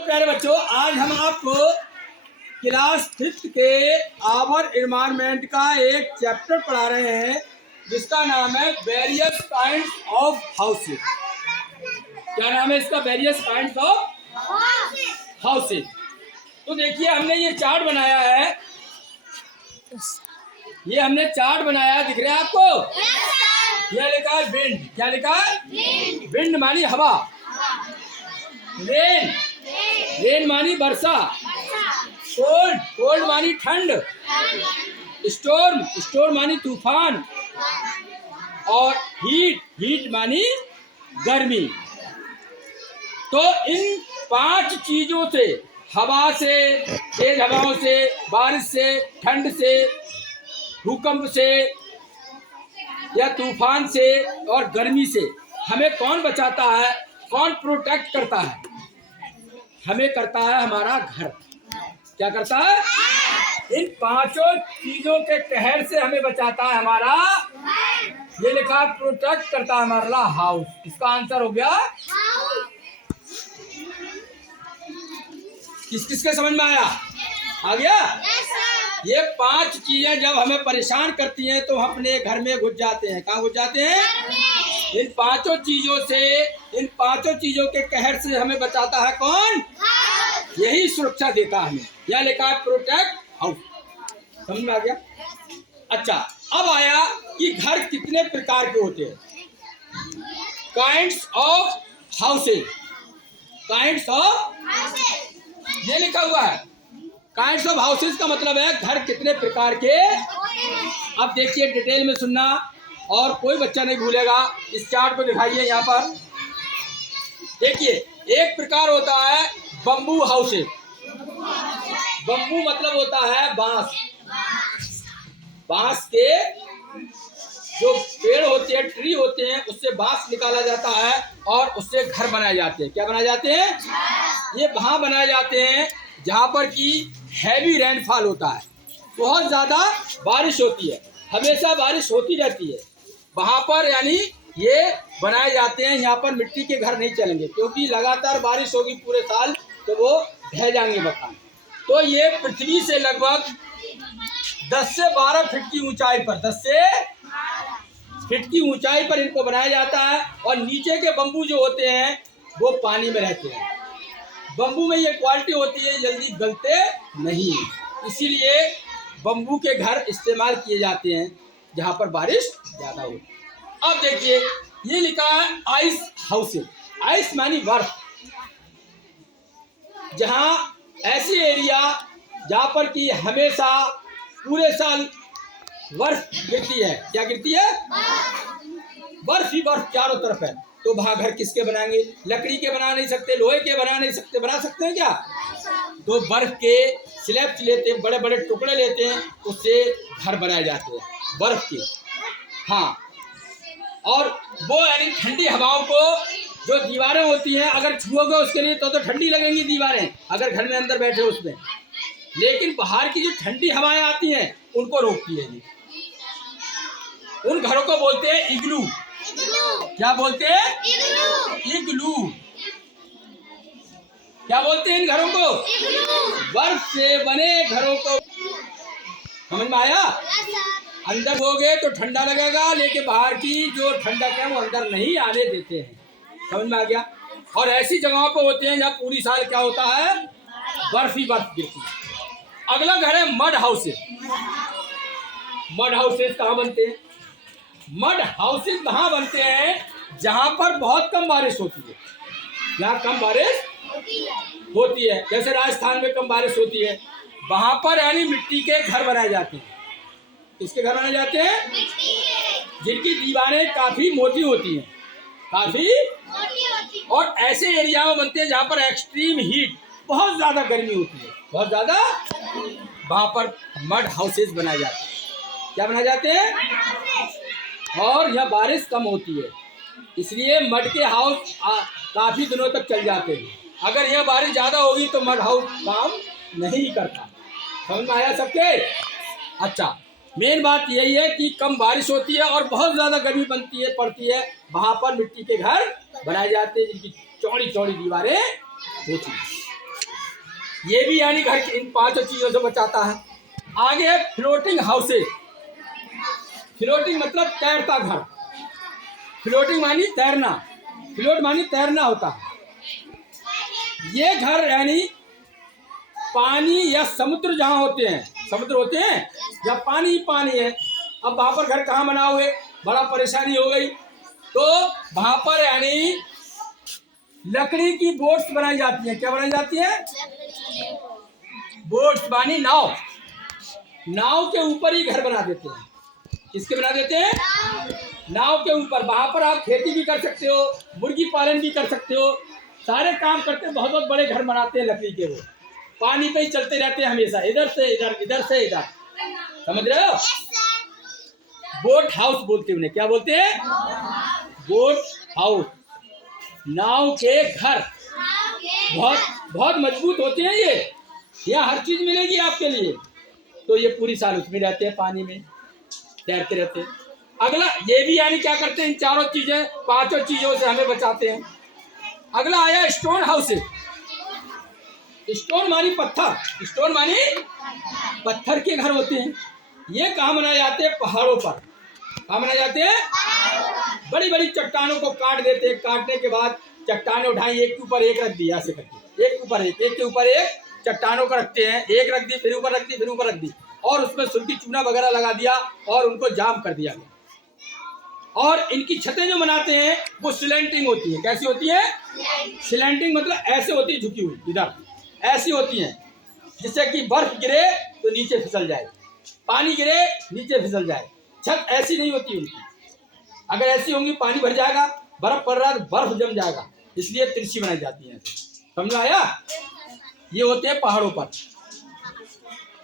तो प्यारे बच्चों, आज हम आपको क्लास 5th के आवर एनवायरनमेंट का एक चैप्टर पढ़ा रहे हैं जिसका नाम है वेरियस काइंड्स ऑफ हाउसेज। क्या नाम है इसका? Various kinds of houses. तो देखिए, हमने ये चार्ट बनाया है, ये हमने चार्ट बनाया, दिख रहा है आपको? यह लिखा है विंड। क्या लिखा है? विंड मानी हवा, रेन, रेन मानी वर्षा, कोल्ड, कोल्ड मानी ठंड, स्टॉर्म, स्टॉर्म मानी तूफान, और हीट, हीट मानी गर्मी। तो इन 5 चीजों से, हवा से, तेज हवाओं से, बारिश से, ठंड से, भूकंप से या तूफान से और गर्मी से हमें कौन बचाता है, कौन प्रोटेक्ट करता है? हमें करता है हमारा घर। क्या करता है? इन 5 चीजों के कहर से हमें बचाता है हमारा, ये लिखा प्रोटेक्ट करता है हमारा हाउस। इसका आंसर हो गया। किस किस के समझ में आया? आ गया? ये 5 चीजें जब हमें परेशान करती हैं तो हम अपने घर में घुस जाते हैं। कहाँ घुस जाते हैं? इन 5 चीजों से, इन 5 चीजों के कहर से हमें बचाता है कौन? यही सुरक्षा देता है हमें। यह लिखा है प्रोटेक्ट हाउस। समझ में आ गया? अच्छा, अब आया कि घर कितने प्रकार के होते हैं। Kinds of houses, kinds of, ये लिखा हुआ है। काइंड्स ऑफ हाउसेज का मतलब है घर कितने प्रकार के। अब देखिए, डिटेल में सुनना और कोई बच्चा नहीं भूलेगा। इस चार्ट को दिखाइए यहाँ पर। देखिए, एक प्रकार होता है बम्बू हाउसेज। बम्बू मतलब होता है बांस। बांस के जो पेड़ होते हैं, ट्री होते हैं, उससे बांस निकाला जाता है और उससे घर बनाए जाते हैं। क्या बनाए जाते हैं? ये वहाँ बनाए जाते हैं जहाँ पर कि हैवी रेनफॉल होता है, बहुत ज़्यादा बारिश होती है, हमेशा बारिश होती रहती है वहाँ पर, यानी ये बनाए जाते हैं। यहाँ पर मिट्टी के घर नहीं चलेंगे क्योंकि लगातार बारिश होगी पूरे साल तो वो ढह जाएंगे मकान। तो ये पृथ्वी से लगभग 10 से 12 फीट की ऊंचाई पर, 10 से फीट की ऊंचाई पर इनको बनाया जाता है। और नीचे के बम्बू जो होते हैं वो पानी में रहते हैं। बम्बू में ये क्वालिटी होती है, जल्दी गलते नहीं, इसीलिए बम्बू के घर इस्तेमाल किए जाते हैं जहाँ पर बारिश ज़्यादा होती है। अब देखिए, ये लिखा है आइस हाउसेज। आइस मानी बर्फ, जहाँ ऐसी एरिया जहाँ पर कि हमेशा पूरे साल बर्फ गिरती है। क्या गिरती है? बर्फ ही बर्फ चारों तरफ है। तो वहाँ घर किसके बनाएंगे? लकड़ी के बना नहीं सकते, लोहे के बना नहीं सकते। बना सकते हैं क्या? तो बर्फ के स्लैब्स लेते हैं, बड़े बड़े टुकड़े लेते हैं, उससे घर बनाए जाते हैं बर्फ के। हाँ, और वो यानी ठंडी हवाओं को, जो दीवारें होती हैं अगर छुओगे उसके लिए तो ठंडी लगेंगी दीवारें अगर घर में अंदर बैठे उसमें, लेकिन बाहर की जो ठंडी हवाएं आती हैं उनको रोकती है ये। उन घरों को बोलते हैं इग्लू। क्या बोलते हैं? इग्लू। क्या बोलते हैं इन घरों को? बर्फ से बने घरों को। समझ में आया? अंदर होगे तो ठंडा लगेगा, लेकिन बाहर की जो ठंडक है वो अंदर नहीं आने देते हैं। समझ में आ गया? और ऐसी जगहों पे होते हैं जहाँ पूरी साल क्या होता है? बर्फ ही बर्फ गिरती है। अगला घर है मड हाउसेज। मड हाउसेज कहाँ बनते हैं? मड हाउसेज वहाँ बनते हैं जहाँ पर बहुत कम बारिश होती है। जहाँ कम बारिश होती है, जैसे राजस्थान में कम बारिश होती है, वहाँ पर यानी मिट्टी के घर बनाए जाते हैं। किसके घर बनाए जाते हैं? जिनकी दीवारें काफी मोटी होती हैं, काफी, और ऐसे एरिया में बनते हैं जहाँ पर एक्सट्रीम हीट, बहुत ज्यादा गर्मी होती है, बहुत ज्यादा, वहाँ पर मड हाउसेज बनाए जाते हैं। क्या बनाए जाते हैं? और यह बारिश कम होती है, इसलिए मड के हाउस काफी दिनों तक चल जाते हैं। अगर यह बारिश ज्यादा होगी तो मड हाउस काम नहीं करता। समझ में आया सबके? अच्छा, मेन बात यही है कि कम बारिश होती है और बहुत ज़्यादा गर्मी पड़ती है, वहाँ पर मिट्टी के घर बनाए जाते हैं जिनकी चौड़ी चौड़ी दीवारें होती हैं। ये भी यानी घर की इन 5 चीजों से बचाता है। आगे है फ्लोटिंग हाउसेज। फ्लोटिंग मतलब तैरता घर। फ्लोटिंग मानी तैरना, फ्लोट मानी तैरना होता है। ये घर यानी पानी या समुद्र जहाँ होते हैं, समुद्र होते हैं या पानी ही पानी है। अब वहां पर घर कहाँ बनाओगे, बड़ा परेशानी हो गई, तो वहां पर यानी लकड़ी की बोट्स बनाई जाती हैं। क्या बनाई जाती है? बोट्स मानी नाव। नाव के ऊपर ही घर बना देते हैं। किसके बना देते हैं? नाव के ऊपर। वहां पर आप खेती भी कर सकते हो, मुर्गी पालन भी कर सकते हो, सारे काम करते हैं। बहुत बहुत बड़े घर बनाते हैं लकड़ी के। वो पानी पे ही चलते रहते हैं हमेशा, इधर से इधर, इधर से इधर। समझ रहे हो? बोट हाउस बोलते हैं उन्हें। क्या बोलते हैं? Boat house. नाव के घर बहुत बहुत मजबूत होते हैं ये। यहाँ हर चीज मिलेगी आपके लिए। तो ये पूरी साल उसमें रहते हैं, पानी में तैरते रहते हैं। अगला ये भी यानी क्या करते हैं, इन चारों चीजें 5 चीजों से हमें बचाते हैं। अगला आया स्टोन हाउस। स्टोन मानी पत्थर। स्टोन मानी पत्थर के घर होते हैं। ये कहाँ बनाए जाते हैं? पहाड़ों पर। कहाँ बनाए जाते हैं? बड़ी बड़ी चट्टानों को काट देते हैं। काटने के बाद चट्टानें उठाई, एक के ऊपर एक रख दी, ऐसे करके एक के ऊपर एक, एक के ऊपर एक चट्टानों को रखते हैं। एक रख दी, फिर ऊपर रख दी, फिर ऊपर रख दी, और उसमें सुर्खी चूना वगैरह लगा दिया और उनको जाम कर दिया गया। और इनकी छतें जो बनाते हैं वो सिलेंटिंग होती है। कैसी होती है? सिलेंटिंग मतलब ऐसे होती है, झुकी हुई, इधर ऐसी होती हैं, जिससे कि बर्फ गिरे तो नीचे फिसल जाए, पानी गिरे नीचे फिसल जाए। छत ऐसी नहीं होती उनकी। अगर ऐसी होंगी पानी भर जाएगा, बर्फ पड़ रहा है तो बर्फ जम जाएगा, इसलिए तिरछी बनाई जाती है। समझ में आया? ये होते हैं पहाड़ों पर।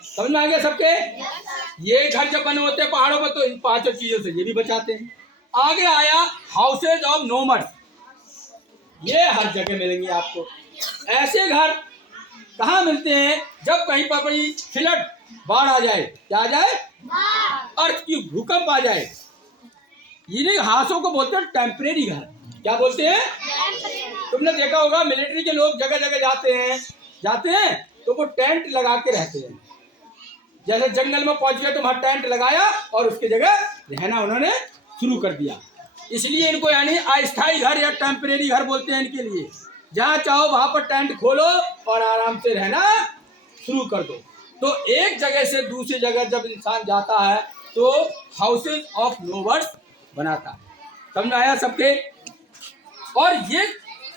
समझ में आ गया सबके? ये घर जब बने होते हैं पहाड़ों पर तो इन 5 चीजों से ये भी बचाते हैं। आगे आया हाउसेज ऑफ नोमड्स। ये हर जगह मिलेंगे आपको। ऐसे घर कहाँ मिलते हैं? जब कहीं पर कोई फ्लड, बाढ़ आ जाए, क्या आ जाए? अर्थ की भूकंप आ जाए। इन्हीं हाउसों को बोलते हैं टेम्परेरी घर। क्या बोलते हैं? तुमने देखा होगा मिलिट्री के लोग जगह जगह जाते हैं तो वो टेंट लगा के रहते हैं। जैसे जंगल में पहुंच गए तो वहां टेंट लगाया और उसकी जगह रहना उन्होंने शुरू कर दिया। इसलिए इनको यानी अस्थायी घर या टेम्परेरी घर बोलते हैं इनके लिए। जहाँ चाहो वहां पर टेंट खोलो और आराम से रहना शुरू कर दो। तो एक जगह से दूसरी जगह जब इंसान जाता है तो हाउसेज ऑफ नोमड्स बनाता है। समझ आया सबके? और ये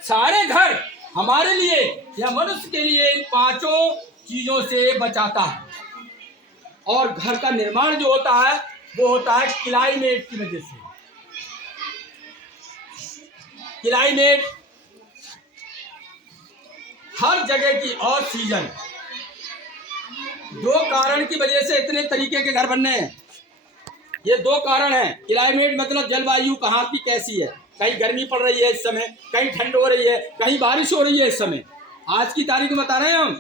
सारे घर हमारे लिए या मनुष्य के लिए इन 5 चीजों से बचाता है। और घर का निर्माण जो होता है वो होता है क्लाइमेट की वजह से। क्लाइमेट हर जगह की और सीजन, 2 कारण की वजह से इतने तरीके के घर बनने हैं। ये 2 कारण हैं। क्लाइमेट मतलब जलवायु कहाँ की कैसी है। कहीं गर्मी पड़ रही है इस समय, कहीं ठंड हो रही है, कहीं बारिश हो रही है इस समय। आज की तारीख में बता रहे हैं हम,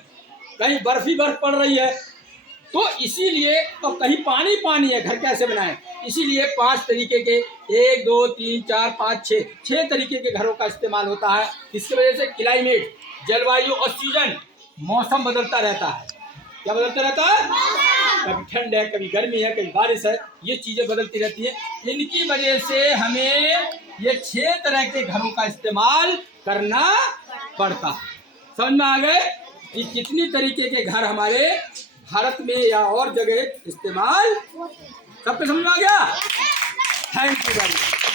कहीं बर्फ ही बर्फ पड़ रही है। तो इसीलिए तो कहीं पानी पानी है, घर कैसे बनाएं? इसीलिए 5 तरीके के, 1 2 3 4 5 6 तरीके के घरों का इस्तेमाल होता है। इसकी वजह से क्लाइमेट, जलवायु और सीजन, मौसम बदलता रहता है। क्या बदलता रहता है? कभी ठंड है, कभी गर्मी है, कभी बारिश है, ये चीजें बदलती रहती है। इनकी वजह से हमें ये 6 तरह के घरों का इस्तेमाल करना पड़ता है। समझ में आ गए कि कितनी तरीके के घर हमारे भारत में या और जगह इस्तेमाल? सबको समझ में आ गया? Thank you very much.